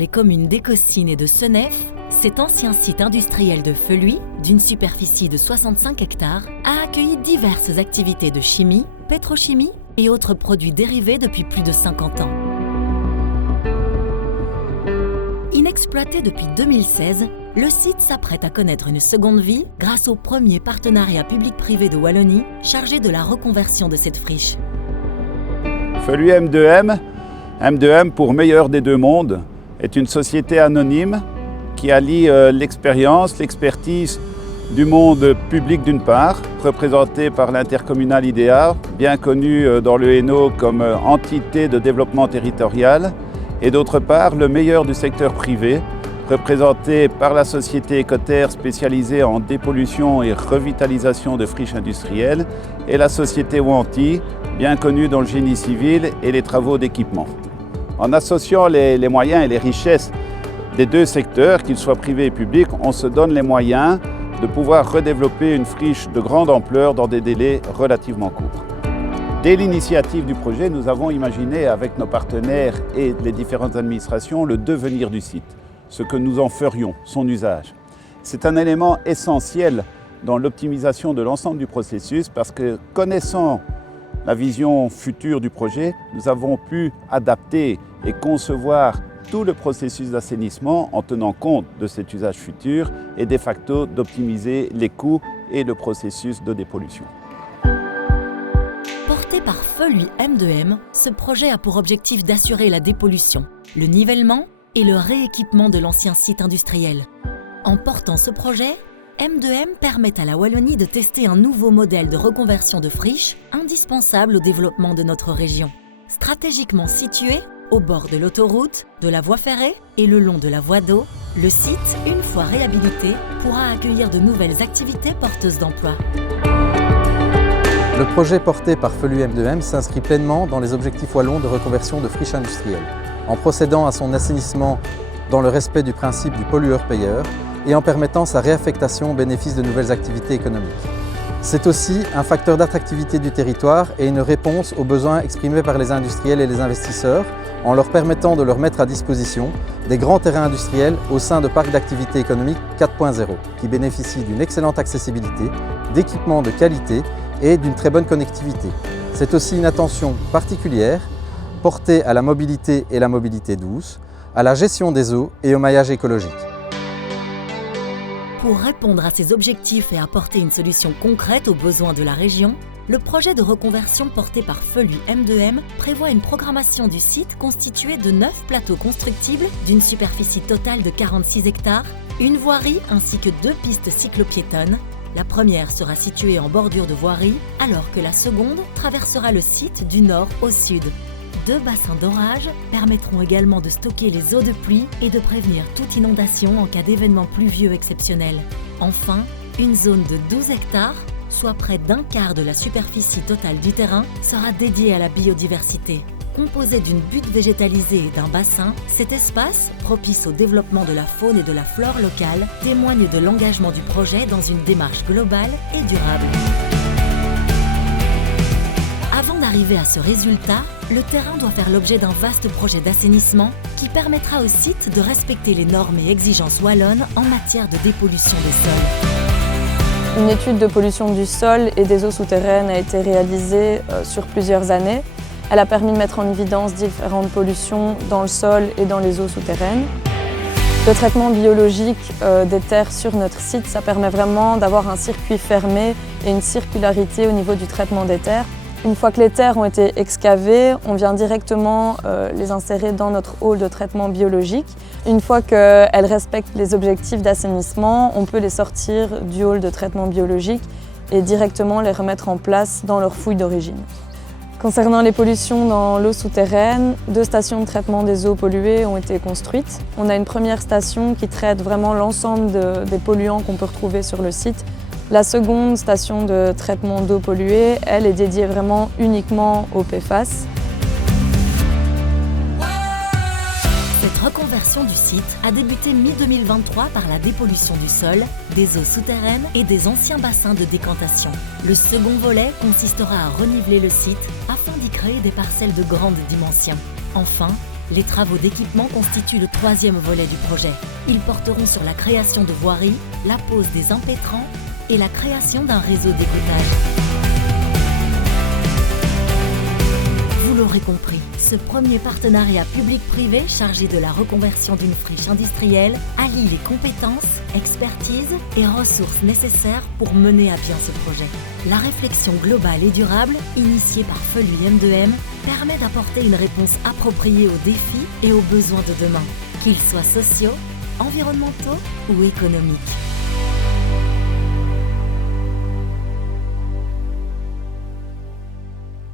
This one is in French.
les communes d'Écossines et de Senef, cet ancien site industriel de Feluy, d'une superficie de 65 hectares, a accueilli diverses activités de chimie, pétrochimie et autres produits dérivés depuis plus de 50 ans. Inexploité depuis 2016, le site s'apprête à connaître une seconde vie grâce au premier partenariat public-privé de Wallonie chargé de la reconversion de cette friche. Feluy M2M pour meilleur des deux mondes, est une société anonyme qui allie l'expérience, l'expertise du monde public d'une part, représentée par l'intercommunal IDEA, bien connu dans le Hainaut comme entité de développement territorial, et d'autre part le meilleur du secteur privé, représenté par la société Écoterre spécialisée en dépollution et revitalisation de friches industrielles, et la société Wanty, bien connue dans le génie civil et les travaux d'équipement. En associant les moyens et les richesses des deux secteurs, qu'ils soient privés et publics, on se donne les moyens de pouvoir redévelopper une friche de grande ampleur dans des délais relativement courts. Dès l'initiative du projet, nous avons imaginé avec nos partenaires et les différentes administrations le devenir du site, ce que nous en ferions, son usage. C'est un élément essentiel dans l'optimisation de l'ensemble du processus parce que connaissant la vision future du projet, nous avons pu adapter et concevoir tout le processus d'assainissement en tenant compte de cet usage futur et de facto d'optimiser les coûts et le processus de dépollution. Porté par Feluy M2M, ce projet a pour objectif d'assurer la dépollution, le nivellement et le rééquipement de l'ancien site industriel. En portant ce projet, M2M permet à la Wallonie de tester un nouveau modèle de reconversion de friche indispensable au développement de notre région. Stratégiquement situé au bord de l'autoroute, de la voie ferrée et le long de la voie d'eau, le site, une fois réhabilité, pourra accueillir de nouvelles activités porteuses d'emploi. Le projet porté par Feluy M2M s'inscrit pleinement dans les objectifs wallons de reconversion de friches industrielles, en procédant à son assainissement dans le respect du principe du pollueur-payeur et en permettant sa réaffectation au bénéfice de nouvelles activités économiques. C'est aussi un facteur d'attractivité du territoire et une réponse aux besoins exprimés par les industriels et les investisseurs en leur permettant de leur mettre à disposition des grands terrains industriels au sein de parcs d'activités économiques 4.0 qui bénéficient d'une excellente accessibilité, d'équipements de qualité et d'une très bonne connectivité. C'est aussi une attention particulière portée à la mobilité et la mobilité douce, à la gestion des eaux et au maillage écologique. Pour répondre à ces objectifs et apporter une solution concrète aux besoins de la région, le projet de reconversion porté par Feluy M2M prévoit une programmation du site constituée de 9 plateaux constructibles d'une superficie totale de 46 hectares, une voirie ainsi que 2 pistes cyclopiétonnes. La première sera située en bordure de voirie, alors que la seconde traversera le site du nord au sud. 2 bassins d'orage permettront également de stocker les eaux de pluie et de prévenir toute inondation en cas d'événements pluvieux exceptionnels. Enfin, une zone de 12 hectares, soit près d'un quart de la superficie totale du terrain, sera dédiée à la biodiversité. Composé d'une butte végétalisée et d'un bassin, cet espace, propice au développement de la faune et de la flore locale, témoigne de l'engagement du projet dans une démarche globale et durable. Avant d'arriver à ce résultat, le terrain doit faire l'objet d'un vaste projet d'assainissement qui permettra au site de respecter les normes et exigences wallonnes en matière de dépollution des sols. Une étude de pollution du sol et des eaux souterraines a été réalisée sur plusieurs années. Elle a permis de mettre en évidence différentes pollutions dans le sol et dans les eaux souterraines. Le traitement biologique des terres sur notre site, ça permet vraiment d'avoir un circuit fermé et une circularité au niveau du traitement des terres. Une fois que les terres ont été excavées, on vient directement les insérer dans notre hall de traitement biologique. Une fois qu'elles respectent les objectifs d'assainissement, on peut les sortir du hall de traitement biologique et directement les remettre en place dans leur fouille d'origine. Concernant les pollutions dans l'eau souterraine, 2 stations de traitement des eaux polluées ont été construites. On a une première station qui traite vraiment l'ensemble des polluants qu'on peut retrouver sur le site. La seconde station de traitement d'eau polluée, elle est dédiée vraiment uniquement aux PFAS. Cette reconversion du site a débuté mi-2023 par la dépollution du sol, des eaux souterraines et des anciens bassins de décantation. Le second volet consistera à reniveler le site afin d'y créer des parcelles de grande dimension. Enfin, Les travaux d'équipement constituent le troisième volet du projet. Ils porteront sur la création de voiries, la pose des empêtrants et la création d'un réseau d'écoutage. Vous l'aurez compris, ce premier partenariat public-privé chargé de la reconversion d'une friche industrielle allie les compétences, expertises et ressources nécessaires pour mener à bien ce projet. La réflexion globale et durable, initiée par Felu M2M, permet d'apporter une réponse appropriée aux défis et aux besoins de demain, qu'ils soient sociaux, environnementaux ou économiques.